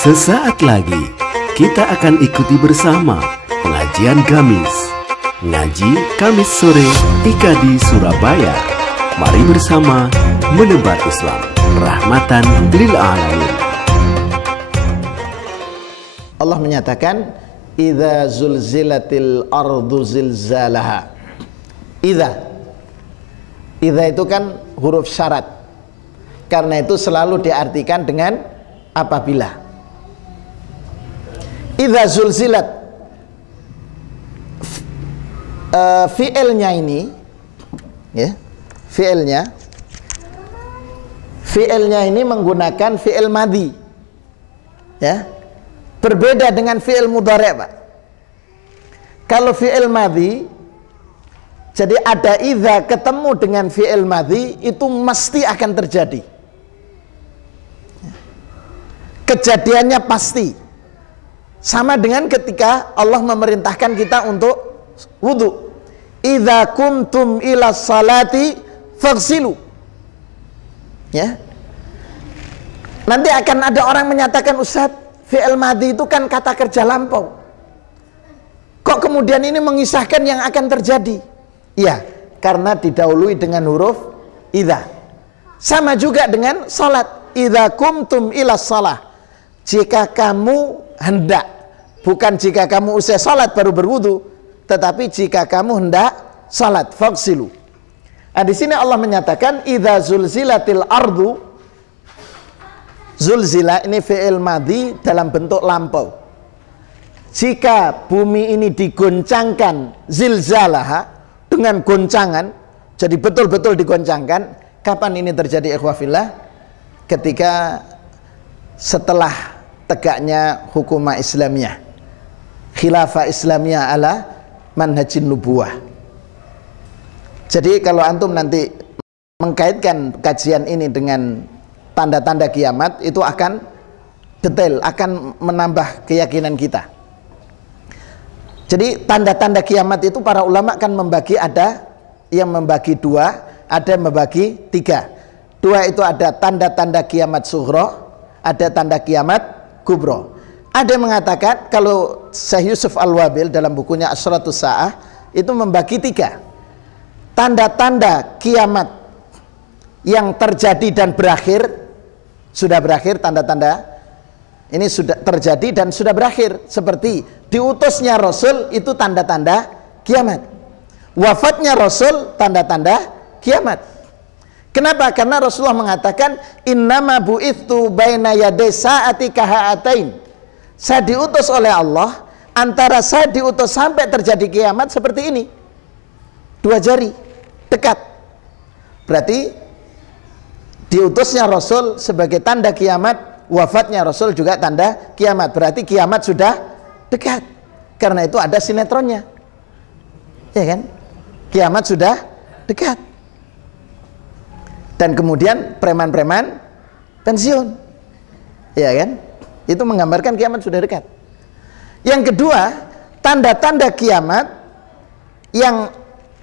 Sesaat lagi kita akan ikuti bersama pengajian Kamis. Ngaji Kamis sore IKADI Surabaya. Mari bersama menebar Islam, rahmatan lil alamin. Allah menyatakan, "Idza zulzilatil ardu zilzalaha." Idza itu kan huruf syarat. Karena itu selalu diartikan dengan apabila. Idza zulzilat, fi'ilnya ini, ya, fi'ilnya ini menggunakan fi'il madhi, ya, berbeda dengan fi'il mudhari', Pak. Kalau fi'il madhi, jadi ada idza ketemu dengan fi'il madhi, itu mesti akan terjadi. Kejadiannya pasti. Sama dengan ketika Allah memerintahkan kita untuk wudu. Idza kumtum ila salati faghsilu. Ya. Nanti akan ada orang menyatakan, "Ustaz, fi'il madhi itu kan kata kerja lampau. Kok kemudian ini mengisahkan yang akan terjadi?" Iya, karena didahului dengan huruf idza. Sama juga dengan salat. Idza kumtum ila shalah. Jika kamu hendak, bukan jika kamu usai salat baru berwudu, tetapi jika kamu hendak salat, faghsilu. Nah, di sini Allah menyatakan idza zulzilatil ardu. Zulzila ini fi'il madhi dalam bentuk lampau. Jika bumi ini digoncangkan, zilzalaha, dengan goncangan, jadi betul-betul digoncangkan. Kapan ini terjadi, ikhwafillah? Ketika setelah tegaknya hukumah Islamiyah, khilafah Islamiyah ala manhajin nubuwah. Jadi kalau antum nanti mengkaitkan kajian ini dengan tanda-tanda kiamat, itu akan detail, akan menambah keyakinan kita. Jadi tanda-tanda kiamat itu para ulama kan membagi, ada yang membagi dua, ada yang membagi tiga. Dua itu ada tanda-tanda kiamat sughra, ada tanda kiamat kubro. Ada yang mengatakan, kalau Syekh Yusuf Al-Wabil dalam bukunya Asratus Sa'ah itu membagi tiga. Tanda-tanda kiamat yang terjadi dan berakhir, sudah berakhir, tanda-tanda ini sudah terjadi dan sudah berakhir. Seperti diutusnya Rasul, itu tanda-tanda kiamat. Wafatnya Rasul, tanda-tanda kiamat. Kenapa? Karena Rasulullah mengatakan, "Innama bu'ithu baina yaday sa'ati kaha'atain." Saya diutus oleh Allah, antara saya diutus sampai terjadi kiamat seperti ini. Dua jari, dekat. Berarti diutusnya Rasul sebagai tanda kiamat, wafatnya Rasul juga tanda kiamat. Berarti kiamat sudah dekat. Karena itu ada sinetronnya. Ya kan? Kiamat sudah dekat. Dan kemudian preman-preman pensiun, ya kan? Itu menggambarkan kiamat sudah dekat. Yang kedua, tanda-tanda kiamat yang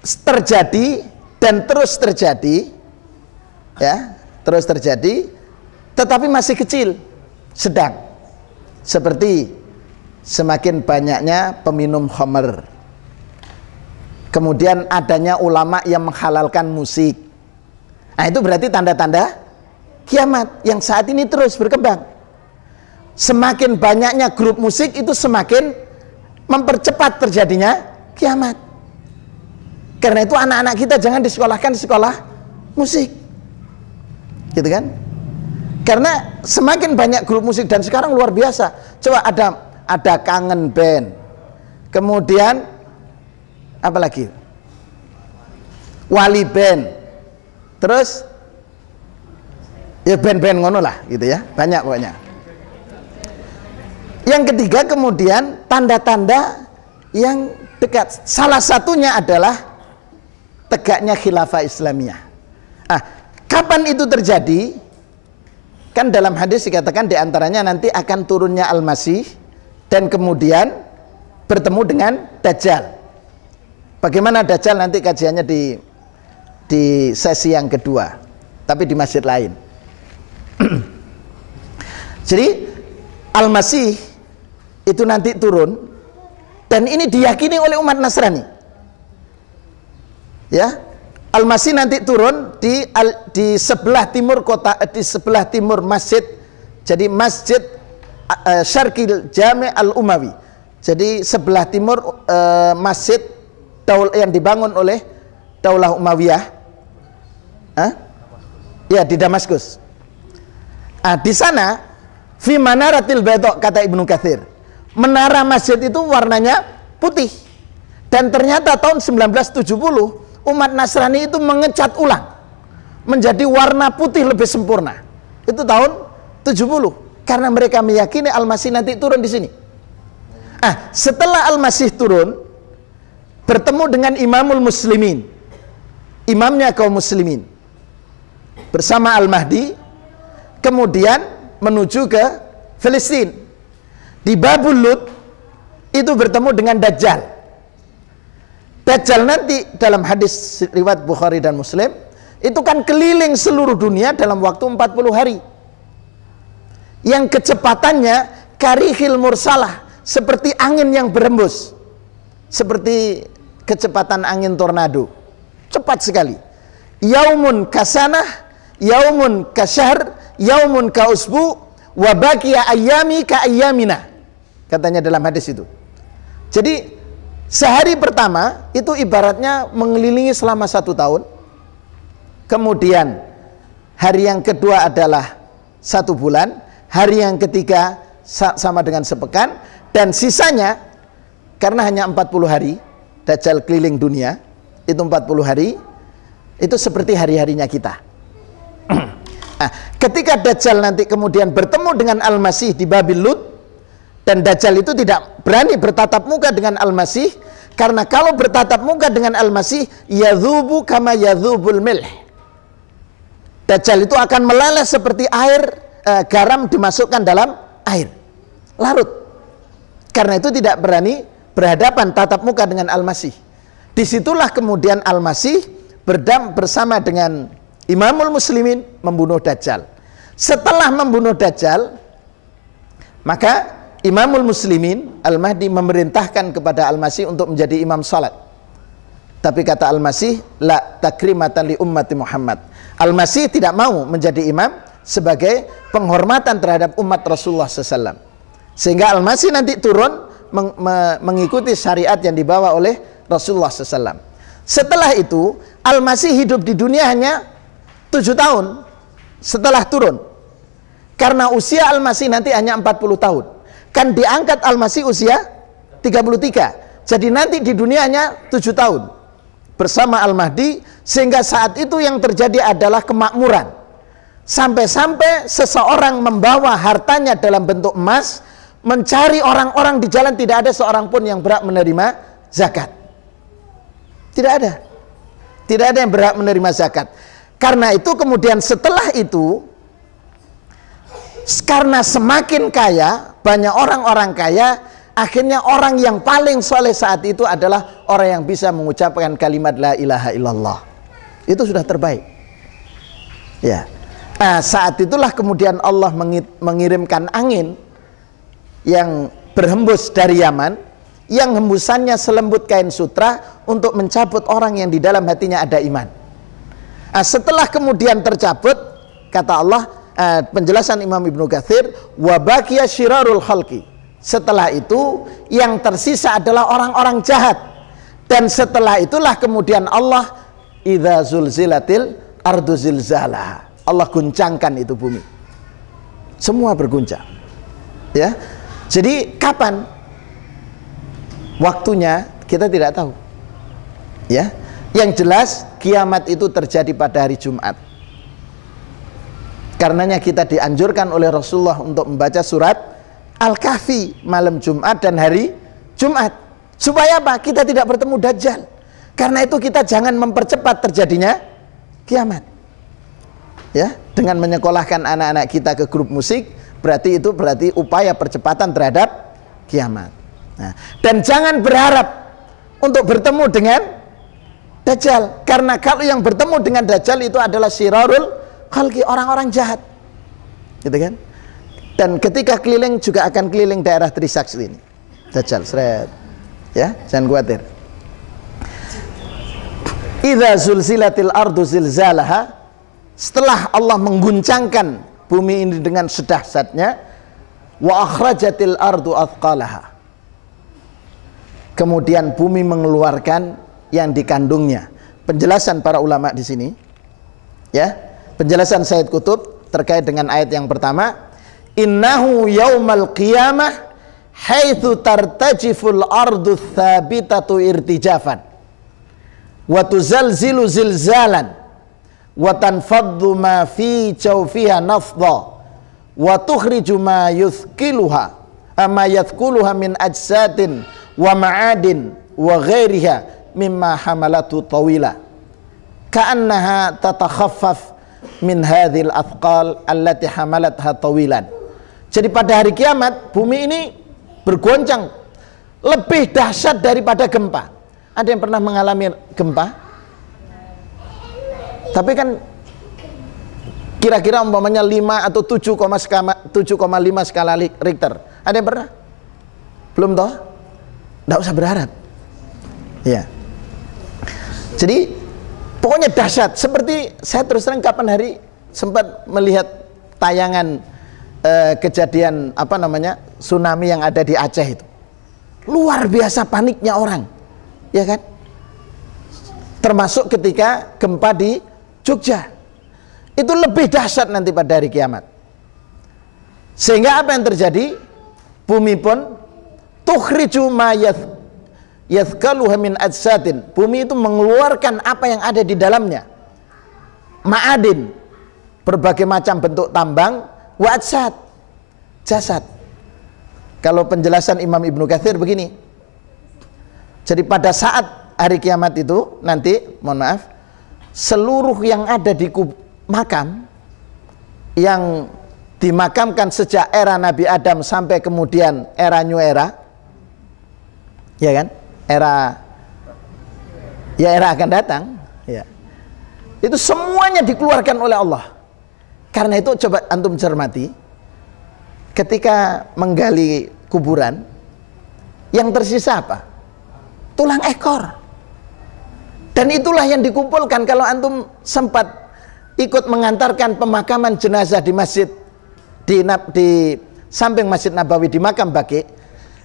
terjadi dan terus terjadi, ya, terus terjadi, tetapi masih kecil, sedang. Seperti semakin banyaknya peminum khamr, kemudian adanya ulama yang menghalalkan musik. Nah, itu berarti tanda-tanda kiamat yang saat ini terus berkembang. Semakin banyaknya grup musik itu semakin mempercepat terjadinya kiamat. Karena itu anak-anak kita jangan disekolahkan di sekolah musik, gitu kan? Karena semakin banyak grup musik, dan sekarang luar biasa. Coba ada kangen band, kemudian apa lagi? Wali band. Terus ya band-band ngono lah gitu ya, banyak pokoknya. Yang ketiga kemudian tanda-tanda yang dekat. Salah satunya adalah tegaknya khilafah Islamiyah. Ah, kapan itu terjadi? Kan dalam hadis dikatakan diantaranya nanti akan turunnya Al-Masih dan kemudian bertemu dengan Dajjal. Bagaimana Dajjal nanti kajiannya di sesi yang kedua, tapi di masjid lain. Jadi Al-Masih itu nanti turun, dan ini diyakini oleh umat Nasrani. Ya, Al-Masih nanti turun di sebelah timur kota, di sebelah timur masjid. Jadi Masjid Syarqil Jami' Al-Umawi. Jadi sebelah timur masjid yang dibangun oleh Daulah Umayyah. Ya, di Damaskus. Di sana fi manaratil bayda, kata Ibnu Katsir, menara masjid itu warnanya putih. Dan ternyata tahun 1970 umat Nasrani itu mengecat ulang menjadi warna putih lebih sempurna. Itu tahun 70, karena mereka meyakini Al-Masih nanti turun di sini. Setelah Al-Masih turun, bertemu dengan Imamul Muslimin, imamnya kaum muslimin, bersama Al-Mahdi, kemudian menuju ke Filistin. Di Babul Lut itu bertemu dengan Dajjal. Dajjal nanti dalam hadis riwayat Bukhari dan Muslim itu kan keliling seluruh dunia dalam waktu 40 hari. Yang kecepatannya karihil mursalah, seperti angin yang berembus, seperti kecepatan angin tornado, cepat sekali. Yaumun kasanah, yaumun kasyahr, yaumun kausbu, wa baqiya ayyami ka ayyamina, katanya dalam hadis itu. Jadi sehari pertama itu ibaratnya mengelilingi selama 1 tahun. Kemudian hari yang kedua adalah 1 bulan, hari yang ketiga sama dengan sepekan, dan sisanya karena hanya 40 hari Dajjal keliling dunia, itu 40 hari, itu seperti hari-harinya kita. Ketika Dajjal nanti kemudian bertemu dengan Al-Masih di Babil Lut, dan Dajjal itu tidak berani bertatap muka dengan Al-Masih, karena kalau bertatap muka dengan Al-Masih, yadhubu kama yadhubul milh, Dajjal itu akan meleleh seperti air, garam dimasukkan dalam air, larut. Karena itu tidak berani berhadapan tatap muka dengan Al-Masih. Disitulah kemudian Al-Masih bersama dengan Imamul Muslimin membunuh Dajjal. Setelah membunuh Dajjal, maka Imamul Muslimin Al-Mahdi memerintahkan kepada Al-Masih untuk menjadi imam salat. Tapi kata Al-Masih, la takrimatan li ummati Muhammad. Al-Masih tidak mau menjadi imam sebagai penghormatan terhadap umat Rasulullah SAW. Sehingga Al-Masih nanti turun mengikuti syariat yang dibawa oleh Rasulullah SAW. Setelah itu Al-Masih hidup di dunia hanya 7 tahun setelah turun. Karena usia Al-Masih nanti hanya 40 tahun. Kan diangkat Al-Masih usia 33. Jadi nanti di dunia hanya 7 tahun bersama Al-Mahdi, sehingga saat itu yang terjadi adalah kemakmuran. Sampai-sampai seseorang membawa hartanya dalam bentuk emas, mencari orang-orang di jalan, tidak ada seorang pun yang berhak menerima zakat. Tidak ada. Tidak ada yang berhak menerima zakat. Karena itu kemudian setelah itu, karena semakin kaya, banyak orang-orang kaya, akhirnya orang yang paling soleh saat itu adalah orang yang bisa mengucapkan kalimat la ilaha illallah. Itu sudah terbaik. Ya. Nah, saat itulah kemudian Allah mengirimkan angin yang berhembus dari Yaman, yang hembusannya selembut kain sutra untuk mencabut orang yang di dalam hatinya ada iman. Nah, setelah kemudian tercabut, kata Allah, penjelasan Imam Ibnu Katsir, wa baqiya syirarul khalqi. Setelah itu yang tersisa adalah orang-orang jahat. Dan setelah itulah kemudian Allah, idza zulzilatil ardu zilzalaha, Allah guncangkan itu bumi. Semua berguncang. Ya. Jadi kapan waktunya kita tidak tahu. Ya. Yang jelas kiamat itu terjadi pada hari Jumat. Karenanya kita dianjurkan oleh Rasulullah untuk membaca surat Al-Kahfi malam Jumat dan hari Jumat. Supaya apa? Kita tidak bertemu Dajjal. Karena itu kita jangan mempercepat terjadinya kiamat. Ya, dengan menyekolahkan anak-anak kita ke grup musik, berarti upaya percepatan terhadap kiamat. Nah, dan jangan berharap untuk bertemu dengan Dajjal, karena kalau yang bertemu dengan Dajjal itu adalah syirarul khalqi, orang-orang jahat, gitu kan? Dan ketika keliling juga akan keliling daerah Trisakti ini. Dajjal, seret. Ya, jangan khawatir. Idza zulzilatil ardu zilzalaha, setelah Allah mengguncangkan bumi ini dengan sedahsyatnya, wa akhrajatil ardu athqalaha, kemudian bumi mengeluarkan yang dikandungnya. Penjelasan para ulama di sini, ya, penjelasan Sayyid Qutb terkait dengan ayat yang pertama, innahu yaumal qiyamah haitsu tartajiful ardu tsabitatu irtijafan wa tuzalzilu zilzalan wa tanfaddu ma fi jawfiha nafdha wa tukhriju ma yuthqiluha ma yathquluha min ajsadin wa ma'adin wa ghairiha mimma hamalatu tawila ka'annaha tatakhaffaf min hadhil athqal allati hamalatha tawilan. Jadi pada hari kiamat bumi ini bergoncang lebih dahsyat daripada gempa. Ada yang pernah mengalami gempa? Tapi kan kira-kira umpamanya 5 atau 7,5 skala Richter. Ada yang pernah? Belum toh? Nggak usah berharap. Ya. Jadi pokoknya dahsyat. Seperti saya terus terang kapan hari sempat melihat tayangan kejadian tsunami yang ada di Aceh itu. Luar biasa paniknya orang, ya kan? Termasuk ketika gempa di Jogja. Itu lebih dahsyat nanti pada hari kiamat. Sehingga apa yang terjadi? Bumi pun tukhriju ma yathqaluha min ajsadin. Bumi itu mengeluarkan apa yang ada di dalamnya. Ma'adin, berbagai macam bentuk tambang, wa ajsad, jasad. Kalau penjelasan Imam Ibnu Katsir begini. Jadi pada saat hari kiamat itu nanti, mohon maaf, seluruh yang ada di makam yang dimakamkan sejak era Nabi Adam sampai kemudian era New Era, ya kan? Era akan datang, ya. Itu semuanya dikeluarkan oleh Allah. Karena itu coba antum cermati, ketika menggali kuburan, yang tersisa apa? Tulang ekor. Dan itulah yang dikumpulkan. Kalau antum sempat ikut mengantarkan pemakaman jenazah di masjid, di samping Masjid Nabawi di Makam Baqi,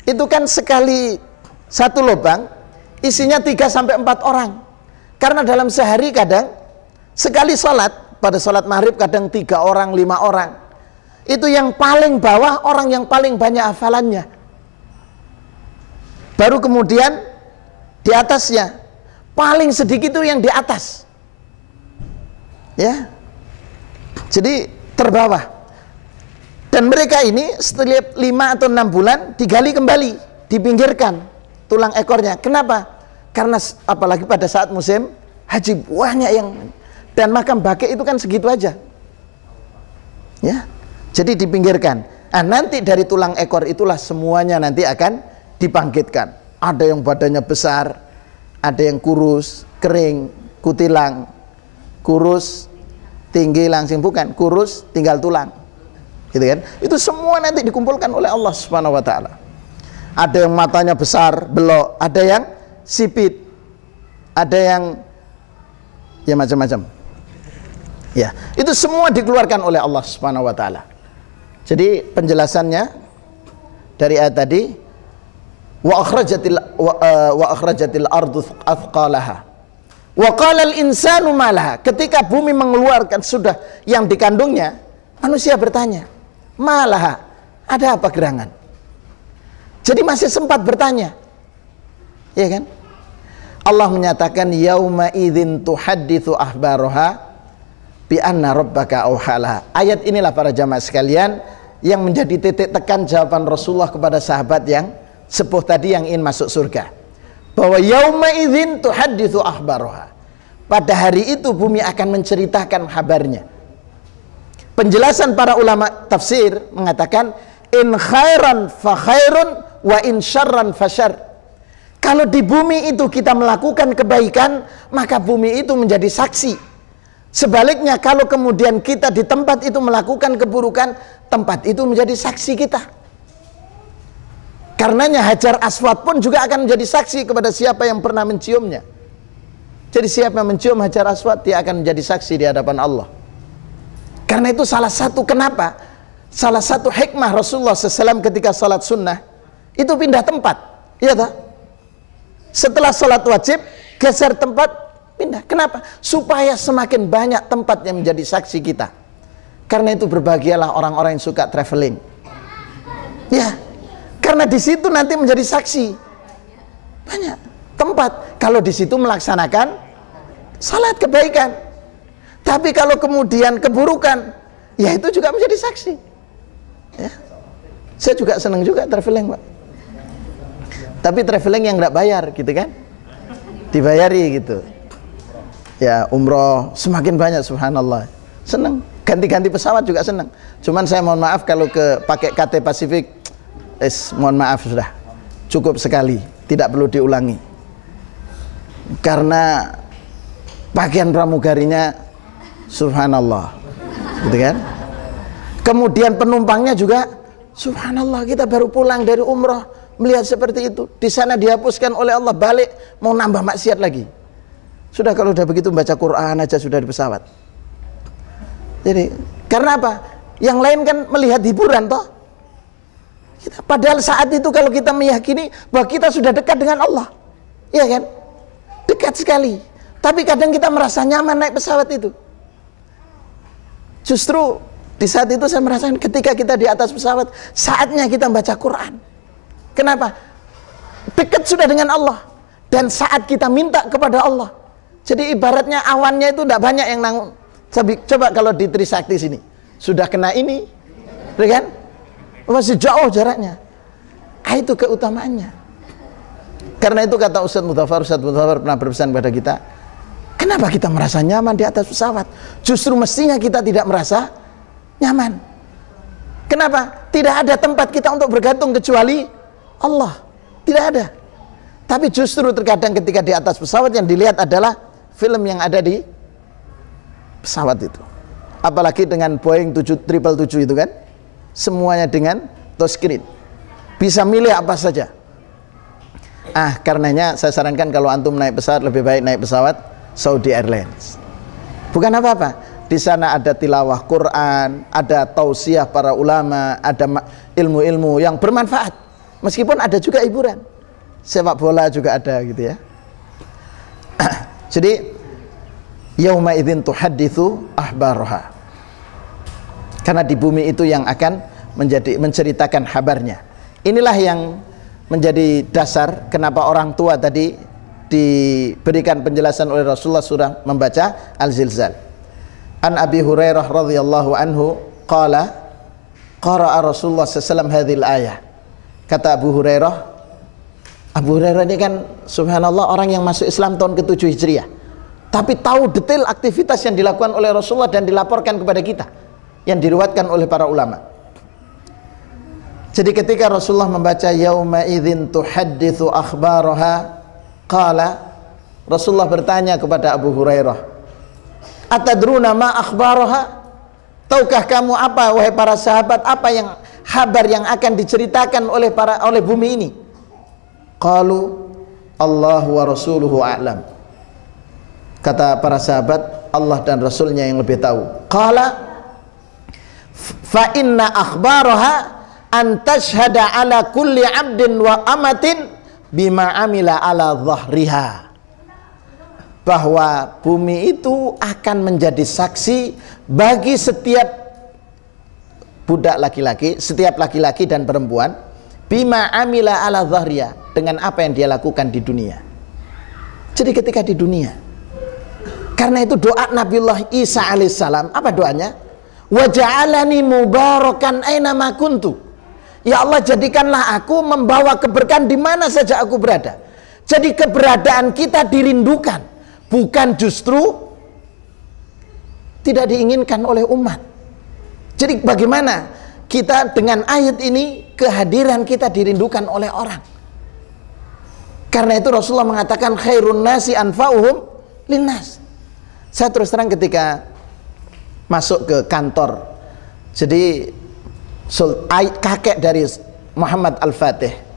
itu kan sekali satu lubang isinya 3-4 orang. Karena dalam sehari kadang sekali sholat, pada sholat maghrib kadang 3 orang, 5 orang. Itu yang paling bawah orang yang paling banyak hafalannya. Baru kemudian di atasnya, paling sedikit itu yang di atas. Ya. Jadi terbawah. Dan mereka ini setiap 5 atau 6 bulan digali kembali, dipinggirkan tulang ekornya. Kenapa? Karena apalagi pada saat musim haji banyak yang, dan Makam Baqi itu kan segitu aja. Ya. Jadi dipinggirkan. Nah, nanti dari tulang ekor itulah semuanya nanti akan dibangkitkan. Ada yang badannya besar, ada yang kurus, kering, kutilang, kurus, tinggi langsing, bukan, kurus tinggal tulang. Gitu kan? Itu semua nanti dikumpulkan oleh Allah Subhanahu wa taala. Ada yang matanya besar, belok, ada yang sipit, ada yang ya macam-macam. Ya, itu semua dikeluarkan oleh Allah Subhanahu wa taala. Jadi penjelasannya dari ayat tadi, wa akhrajatil ardu athqalaha wa qala al insanu ma laha. Ketika bumi mengeluarkan sudah yang dikandungnya, manusia bertanya, ma laha, ada apa gerangan? Jadi masih sempat bertanya. Ya kan? Allah menyatakan yauma idzin tuhadditsu ahbaraha bi anna rabbaka auhalaha. Ayat inilah para jamaah sekalian yang menjadi titik tekan jawaban Rasulullah kepada sahabat yang sepuh tadi yang ingin masuk surga. Bahwa yauma idzin tuhadditsu ahbaraha. Pada hari itu bumi akan menceritakan kabarnya. Penjelasan para ulama tafsir mengatakan in khairan fa khairun wa in syarran fa syarr. Kalau di bumi itu kita melakukan kebaikan, maka bumi itu menjadi saksi. Sebaliknya kalau kemudian kita di tempat itu melakukan keburukan, tempat itu menjadi saksi kita. Karenanya Hajar Aswad pun juga akan menjadi saksi kepada siapa yang pernah menciumnya. Jadi siapa yang mencium Hajar Aswad, dia akan menjadi saksi di hadapan Allah. Karena itu salah satu kenapa, salah satu hikmah Rasulullah SAW ketika salat sunnah itu pindah tempat, iya tak? Setelah salat wajib geser tempat, pindah. Kenapa? Supaya semakin banyak tempat yang menjadi saksi kita. Karena itu berbahagialah orang-orang yang suka traveling. Ya, karena di situ nanti menjadi saksi banyak tempat. Kalau di situ melaksanakan salat kebaikan, tapi kalau kemudian keburukan, ya itu juga menjadi saksi. Ya. Saya juga senang juga traveling, Pak. Tapi traveling yang nggak bayar, gitu kan? Dibayari gitu. Ya, umroh semakin banyak, subhanallah. Senang. Ganti-ganti pesawat juga senang. Cuman saya mohon maaf kalau pakai KT Pasifik, mohon maaf sudah. Cukup sekali, tidak perlu diulangi. Karena pakaian pramugarinya subhanallah. Gitu kan? Kemudian penumpangnya juga subhanallah, kita baru pulang dari umroh melihat seperti itu. Di sana dihapuskan oleh Allah, balik mau nambah maksiat lagi. Sudah kalau udah begitu baca Quran aja sudah di pesawat. Jadi karena apa? Yang lain kan melihat hiburan toh. Padahal saat itu kalau kita meyakini bahwa kita sudah dekat dengan Allah, iya kan? Dekat sekali. Tapi kadang kita merasa nyaman naik pesawat itu. Justru di saat itu saya merasakan ketika kita di atas pesawat, saatnya kita baca Quran. Kenapa? Dekat sudah dengan Allah. Dan saat kita minta kepada Allah. Jadi ibaratnya awannya itu tidak banyak yang nanggung. Coba kalau di Trisakti sini sudah kena ini, kan? Masih jauh jaraknya. Itu keutamaannya. Karena itu kata Ustaz Mudhafar pernah berpesan kepada kita, kenapa kita merasa nyaman di atas pesawat? Justru mestinya kita tidak merasa nyaman. Kenapa? Tidak ada tempat kita untuk bergantung kecuali Allah. Tidak ada. Tapi justru terkadang ketika di atas pesawat yang dilihat adalah film yang ada di pesawat itu. Apalagi dengan Boeing 777 itu kan, semuanya dengan touchscreen, bisa milih apa saja. Karenanya saya sarankan kalau antum naik pesawat, lebih baik naik pesawat Saudi Airlines. Bukan apa-apa, di sana ada tilawah Quran, ada tausiah para ulama, ada ilmu-ilmu yang bermanfaat. Meskipun ada juga hiburan, sepak bola juga ada gitu ya. Jadi yauma idzin tuhadditsu akhbaraha. Karena di bumi itu yang akan menceritakan kabarnya. Inilah yang menjadi dasar kenapa orang tua tadi diberikan penjelasan oleh Rasulullah surah membaca Al-Zilzal. An Abi Hurairah radhiyallahu anhu qala qara'a Rasulullah sallallahu alaihi wasallam hadhil ayah. Kata Abu Hurairah ini kan subhanallah orang yang masuk Islam tahun ke-7 Hijriah. Tapi tahu detail aktivitas yang dilakukan oleh Rasulullah dan dilaporkan kepada kita, yang diriwayatkan oleh para ulama. Jadi ketika Rasulullah membaca yauma idzin tuhadditsu akhbaraha, qala, Rasulullah bertanya kepada Abu Hurairah, atadruna ma akhbaraha? Tahukah kamu apa wahai para sahabat, apa yang kabar yang akan diceritakan oleh bumi ini? Qalu Allah wa rasuluhu a'lam. Kata para sahabat, Allah dan Rasulnya yang lebih tahu. Qala fa inna akhbaraha an tashhada ala kulli abdin wa amatin bima amila ala dhahriha. Bahwa bumi itu akan menjadi saksi bagi setiap budak laki-laki, setiap laki-laki dan perempuan, bima amila ala dhahriha, dengan apa yang dia lakukan di dunia. Jadi ketika di dunia, karena itu doa Nabiullah Isa alaihissalam, apa doanya? Wa ja'alani mubarakan aina ma kuntu. Ya Allah, jadikanlah aku membawa keberkahan di mana saja aku berada. Jadi keberadaan kita dirindukan, bukan justru tidak diinginkan oleh umat. Jadi bagaimana kita dengan ayat ini, kehadiran kita dirindukan oleh orang. Karena itu Rasulullah mengatakan khairun nasi anfa'uhum linnas. Saya terus terang ketika masuk ke kantor, jadi kakek dari Muhammad Al-Fatih.